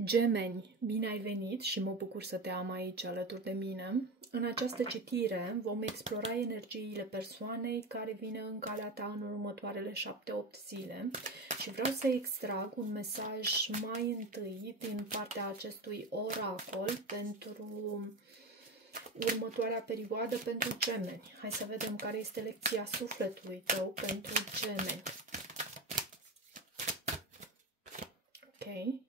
Gemeni, bine ai venit și mă bucur să te am aici alături de mine. În această citire vom explora energiile persoanei care vine în calea ta în următoarele 7-8 zile și vreau să extrag un mesaj mai întâi din partea acestui oracol pentru următoarea perioadă pentru gemeni. Hai să vedem care este lecția sufletului tău pentru gemeni. Ok.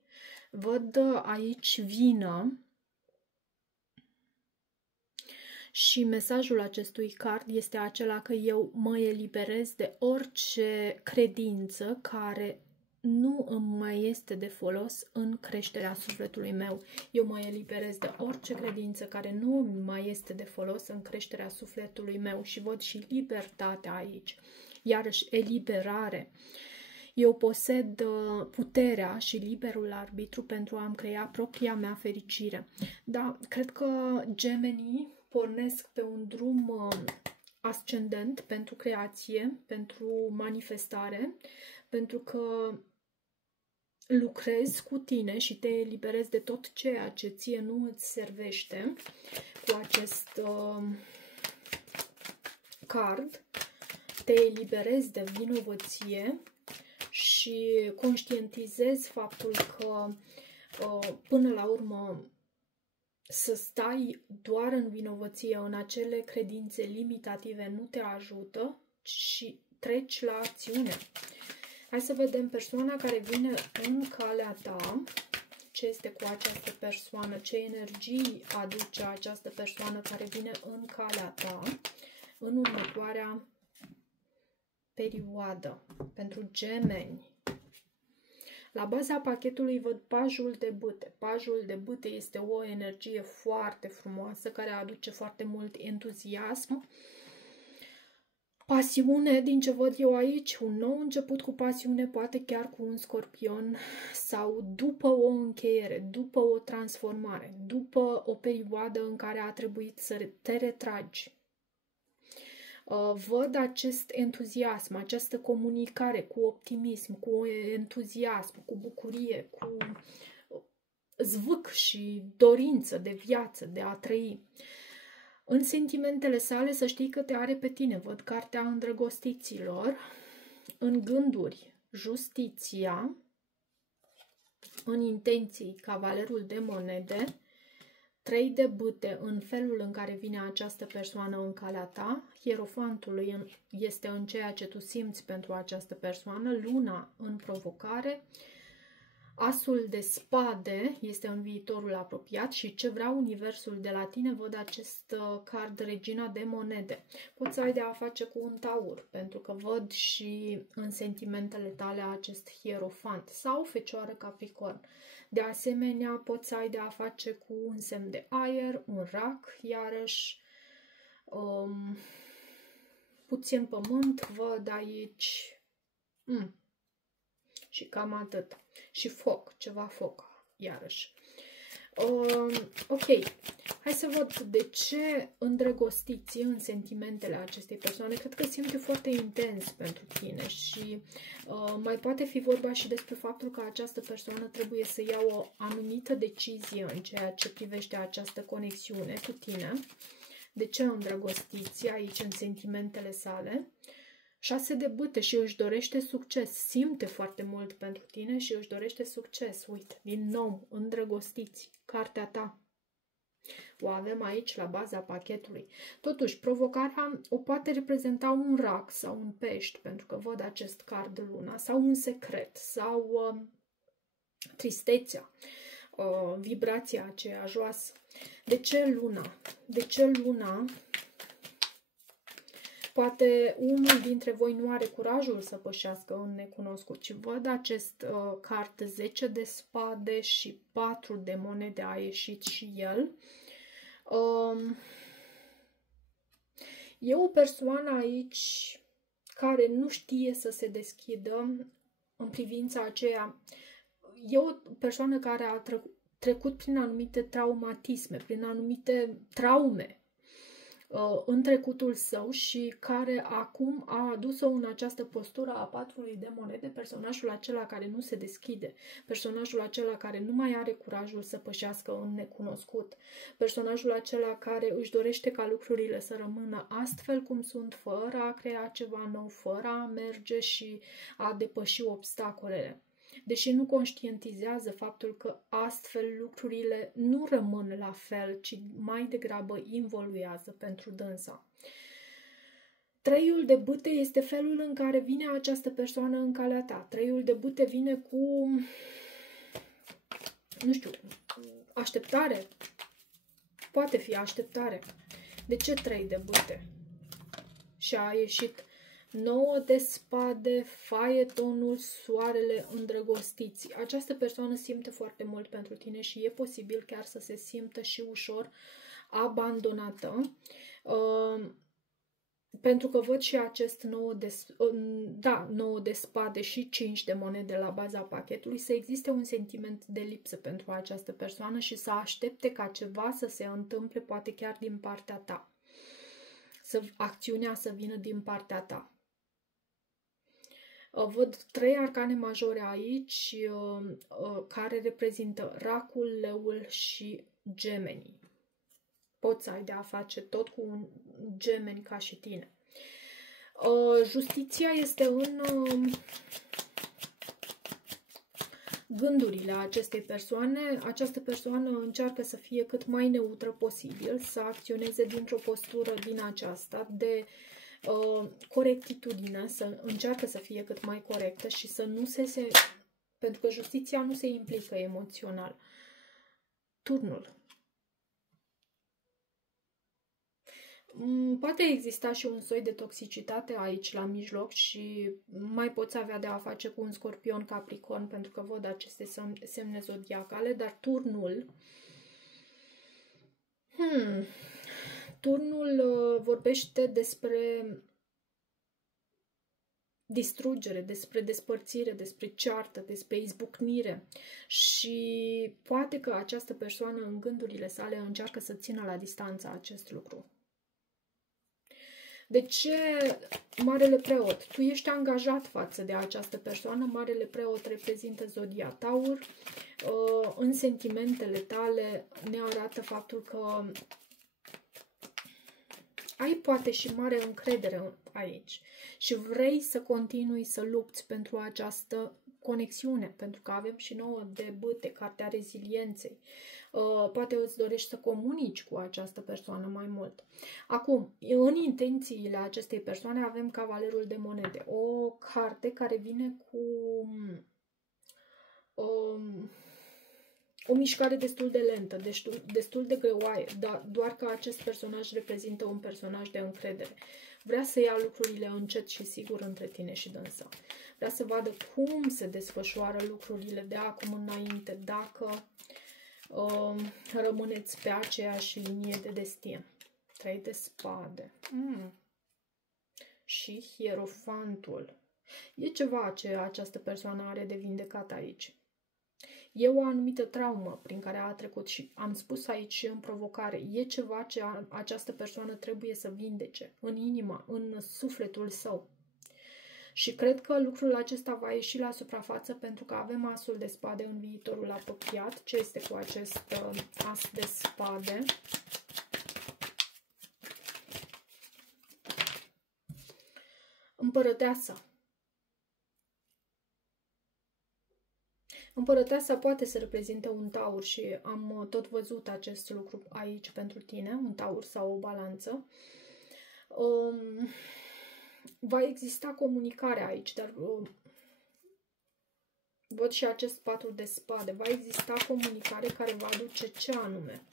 Văd aici vină și mesajul acestui card este acela că eu mă eliberez de orice credință care nu îmi mai este de folos în creșterea sufletului meu. Eu mă eliberez de orice credință care nu îmi mai este de folos în creșterea sufletului meu și văd și libertatea aici. Iarăși eliberare. Eu posed puterea și liberul arbitru pentru a-mi crea propria mea fericire. Da, cred că gemenii pornesc pe un drum ascendent pentru creație, pentru manifestare, pentru că lucrezi cu tine și te eliberezi de tot ceea ce ție nu îți servește cu acest card. Te eliberezi de vinovăție și conștientizezi faptul că până la urmă să stai doar în vinovăție, în acele credințe limitative nu te ajută și treci la acțiune. Hai să vedem persoana care vine în calea ta, ce este cu această persoană, ce energii aduce această persoană care vine în calea ta în următoarea perioadă pentru gemeni. La baza pachetului văd pajul de bâte. Pajul de bâte este o energie foarte frumoasă care aduce foarte mult entuziasm, pasiune, din ce văd eu aici, un nou început cu pasiune, poate chiar cu un scorpion sau după o încheiere, după o transformare, după o perioadă în care a trebuit să te retragi. Văd acest entuziasm, această comunicare cu optimism, cu entuziasm, cu bucurie, cu zvâc și dorință de viață, de a trăi. În sentimentele sale să știi că te are pe tine. Văd cartea îndrăgostiților, în gânduri, justiția, în intenții, cavalerul de monede, 3 de bâte în felul în care vine această persoană în calea ta, hierofantul este în ceea ce tu simți pentru această persoană, luna în provocare, asul de spade este în viitorul apropiat și ce vrea universul de la tine, văd acest card regina de monede. Poți să ai de a face cu un taur, pentru că văd și în sentimentele tale acest hierofant sau fecioară capricorn. De asemenea, poți să ai de a face cu un semn de aer, un rac, iarăși puțin pământ, văd aici și cam atât. Și foc, ceva foc, iarăși. Ok, hai să văd de ce îndrăgostiți în sentimentele acestei persoane. Cred că simte foarte intens pentru tine și mai poate fi vorba și despre faptul că această persoană trebuie să ia o anumită decizie în ceea ce privește această conexiune cu tine. De ce îndrăgostiți aici în sentimentele sale? 6 de bâte și își dorește succes. Simte foarte mult pentru tine și își dorește succes. Uite, din nou, îndrăgostiți. Cartea ta. O avem aici la baza pachetului. Totuși, provocarea o poate reprezenta un rac sau un pești, pentru că văd acest card luna, sau un secret, sau tristețea, vibrația aceea joasă. De ce luna? De ce luna? Poate unul dintre voi nu are curajul să pășească în necunoscut, ci văd acest card 10 de spade și 4 de monede, a ieșit și el. E o persoană aici care nu știe să se deschidă în privința aceea. E o persoană care a trecut prin anumite traumatisme, prin anumite traume. în trecutul său și care acum a adus-o în această postură a patrului de monede, personajul acela care nu se deschide, personajul acela care nu mai are curajul să pășească în necunoscut, personajul acela care își dorește ca lucrurile să rămână astfel cum sunt, fără a crea ceva nou, fără a merge și a depăși obstacolele. Deși nu conștientizează faptul că astfel lucrurile nu rămân la fel, ci mai degrabă involuează pentru dânsa. Treiul de bâte este felul în care vine această persoană în calea ta. Treiul de bâte vine cu, nu știu, așteptare. Poate fi așteptare. De ce 3 de bâte? Și a ieșit 9 de spade, faetonul, soarele, îndrăgostiți. Această persoană simte foarte mult pentru tine și e posibil chiar să se simtă și ușor abandonată. Pentru că văd și acest 9 de spade și 5 de monede la baza pachetului, să existe un sentiment de lipsă pentru această persoană și să aștepte ca ceva să se întâmple, poate chiar din partea ta. Acțiunea să vină din partea ta. Văd 3 arcane majore aici care reprezintă racul, leul și gemenii. Poți să ai de a face tot cu un gemeni ca și tine. Justiția este în gândurile acestei persoane. Această persoană încearcă să fie cât mai neutră posibil, să acționeze dintr-o postură din aceasta de corectitudine, să încearcă să fie cât mai corectă și să nu se... Pentru că justiția nu se implică emoțional. Turnul. Poate exista și un soi de toxicitate aici la mijloc și mai poți avea de a face cu un scorpion capricorn, pentru că văd aceste semne zodiacale, dar turnul... Turnul vorbește despre distrugere, despre despărțire, despre ceartă, despre izbucnire și poate că această persoană în gândurile sale încearcă să țină la distanță acest lucru. De ce, Marele Preot? Tu ești angajat față de această persoană. Marele Preot reprezintă zodia Taur. În sentimentele tale ne arată faptul că ai poate și mare încredere aici și vrei să continui să lupți pentru această conexiune, pentru că avem și 9 de bâte, cartea rezilienței. Poate îți dorești să comunici cu această persoană mai mult. Acum, în intențiile acestei persoane avem Cavalerul de Monede, o carte care vine cu o mișcare destul de lentă, destul de greoaie, dar doar că acest personaj reprezintă un personaj de încredere. Vrea să ia lucrurile încet și sigur între tine și dânsa. Vrea să vadă cum se desfășoară lucrurile de acum înainte, dacă rămâneți pe aceeași linie de destin. 3 de spade. Și Hierofantul. E ceva ce această persoană are de vindecat aici. E o anumită traumă prin care a trecut și am spus aici și în provocare. E ceva ce această persoană trebuie să vindece în inima, în sufletul său. Și cred că lucrul acesta va ieși la suprafață pentru că avem asul de spade în viitorul apropiat. Ce este cu acest as de spade? Împărăteasa. Împărăteasa poate să reprezinte un taur și am tot văzut acest lucru aici pentru tine, un taur sau o balanță. Va exista comunicare aici, dar văd și acest 4 de spade. Va exista comunicare care va aduce ce anume?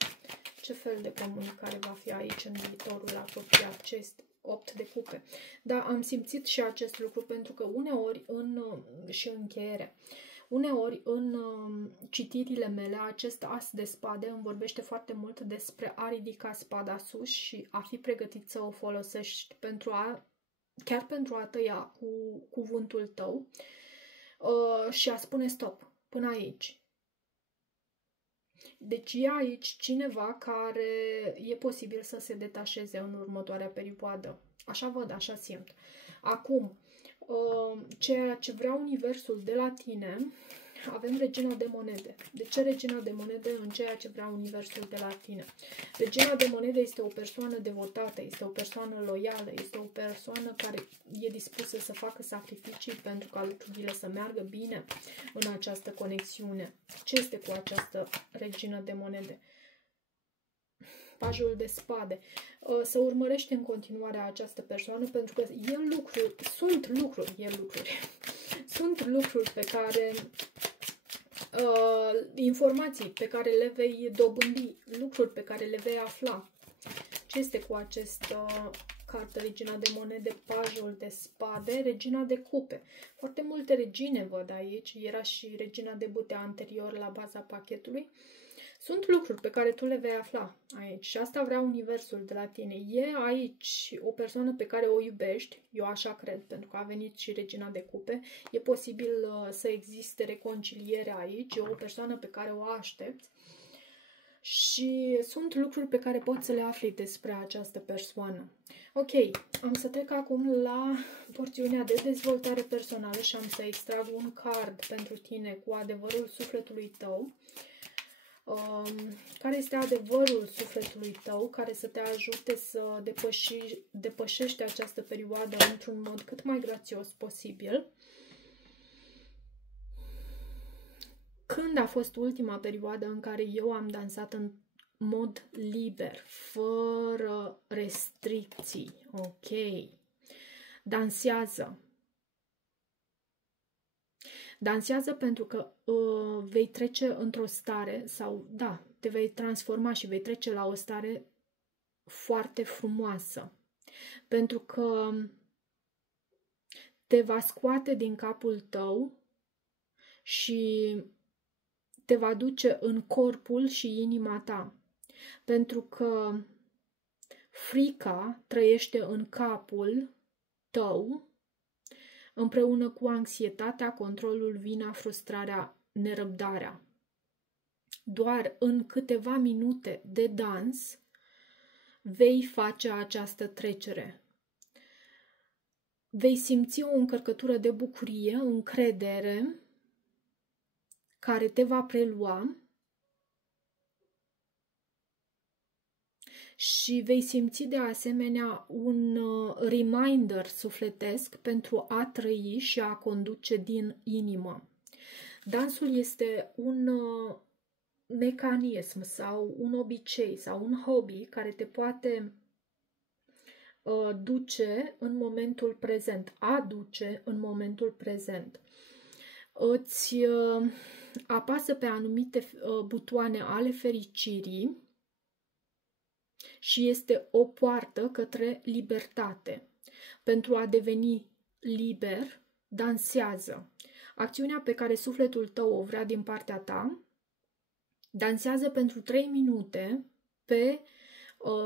Ce fel de comunicare va fi aici în viitorul apropiat? Ce este? 8 de cupe. Da, am simțit și acest lucru pentru că uneori și în încheiere, uneori în citirile mele, acest as de spade îmi vorbește foarte mult despre a ridica spada sus și a fi pregătit să o folosești chiar pentru a tăia cu cuvântul tău și a spune stop, până aici. Deci e aici cineva care e posibil să se detașeze în următoarea perioadă. Așa văd, așa simt. Acum, ceea ce vrea Universul de la tine, avem Regina de Monede. De ce Regina de Monede în ceea ce vrea Universul de la tine? Regina de Monede este o persoană devotată, este o persoană loială, este o persoană care e dispusă să facă sacrificii pentru ca lucrurile să meargă bine în această conexiune. Ce este cu această Regină de Monede? Pajul de spade. Să urmărești în continuare această persoană pentru că sunt lucruri pe care, informații pe care le vei dobândi, lucruri pe care le vei afla. Ce este cu această carte, Regina de Monede, Pajul de spade, Regina de cupe? Foarte multe regine văd aici, era și Regina de bâte anterior la baza pachetului. Sunt lucruri pe care tu le vei afla aici și asta vrea Universul de la tine. E aici o persoană pe care o iubești, eu așa cred, pentru că a venit și Regina de cupe. E posibil să existe reconciliere aici, e o persoană pe care o aștepți și sunt lucruri pe care poți să le afli despre această persoană. Ok, am să trec acum la porțiunea de dezvoltare personală și am să extrag un card pentru tine cu adevărul sufletului tău. Care este adevărul sufletului tău, care să te ajute să depășești această perioadă într-un mod cât mai grațios posibil. Când a fost ultima perioadă în care eu am dansat în mod liber, fără restricții? Ok. Dansează. Dansează pentru că vei trece într-o stare, sau da, te vei transforma și vei trece la o stare foarte frumoasă. Pentru că te va scoate din capul tău și te va duce în corpul și inima ta. Pentru că frica trăiește în capul tău, împreună cu anxietatea, controlul, vina, frustrarea, nerăbdarea. Doar în câteva minute de dans vei face această trecere. Vei simți o încărcătură de bucurie, încredere, care te va prelua și vei simți de asemenea un reminder sufletesc pentru a trăi și a conduce din inimă. Dansul este un mecanism sau un obicei sau un hobby care te poate duce în momentul prezent, aduce în momentul prezent. Îți apasă pe anumite butoane ale fericirii și este o poartă către libertate. Pentru a deveni liber, dansează. Acțiunea pe care sufletul tău o vrea din partea ta, dansează pentru 3 minute pe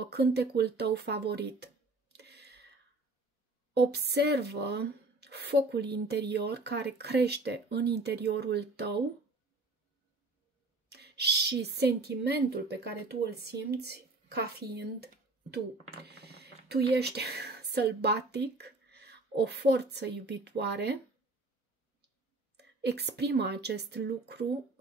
cântecul tău favorit. Observă focul interior care crește în interiorul tău și sentimentul pe care tu îl simți ca fiind tu. Tu ești sălbatic, o forță iubitoare. Exprimă acest lucru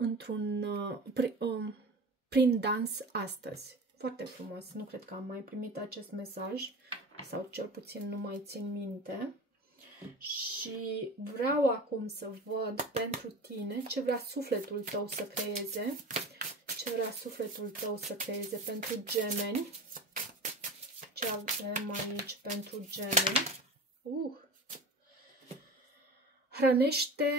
prin dans astăzi. Foarte frumos. Nu cred că am mai primit acest mesaj, sau cel puțin nu mai țin minte. Și vreau acum să văd pentru tine ce vrea sufletul tău să creeze. Ce vrea sufletul tău să creeze pentru gemeni. Ce avem aici pentru gemeni? Hrănește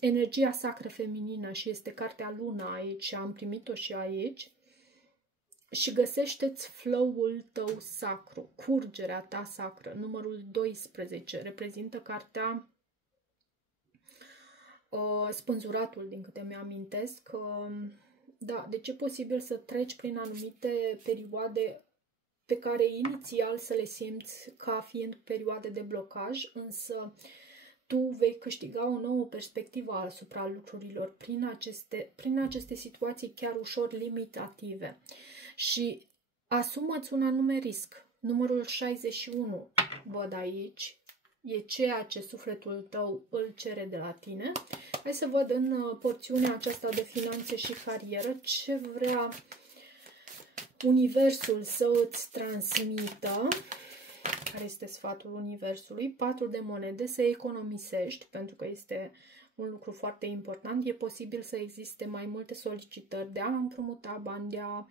energia sacră feminină și este cartea Luna aici. Am primit-o și aici. Și găsește-ți flow-ul tău sacru, curgerea ta sacră. Numărul 12 reprezintă cartea spânzuratul, din câte mi-amintesc. Da, deci e posibil să treci prin anumite perioade pe care inițial să le simți ca fiind perioade de blocaj, însă tu vei câștiga o nouă perspectivă asupra lucrurilor prin aceste situații chiar ușor limitative. Și asumă-ți un anume risc. Numărul 61, văd aici, e ceea ce sufletul tău îl cere de la tine. Hai să văd în porțiunea aceasta de finanțe și carieră ce vrea Universul să îți transmită. Care este sfatul Universului? 4 de monede, să economisești, pentru că este un lucru foarte important. E posibil să existe mai multe solicitări de a împrumuta bani, de a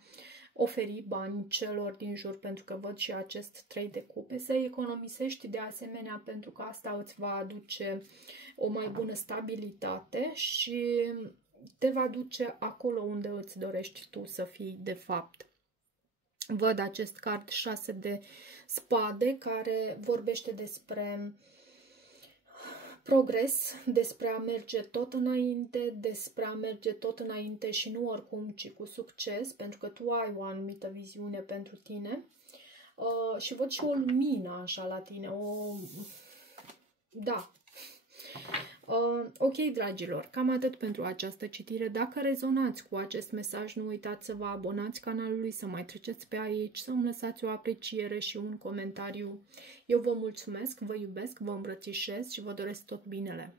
oferi bani celor din jur, pentru că văd și acest 3 de cupe. Să economisești de asemenea, pentru că asta îți va aduce o mai bună stabilitate și te va duce acolo unde îți dorești tu să fii de fapt. Văd acest card 6 de spade care vorbește despre progres, despre a merge tot înainte, despre a merge tot înainte și nu oricum, ci cu succes, pentru că tu ai o anumită viziune pentru tine. Și văd și o lumină așa la tine, da. Ok, dragilor, cam atât pentru această citire. Dacă rezonați cu acest mesaj, nu uitați să vă abonați canalului, să mai treceți pe aici, să îmi lăsați o apreciere și un comentariu. Eu vă mulțumesc, vă iubesc, vă îmbrățișez și vă doresc tot binele.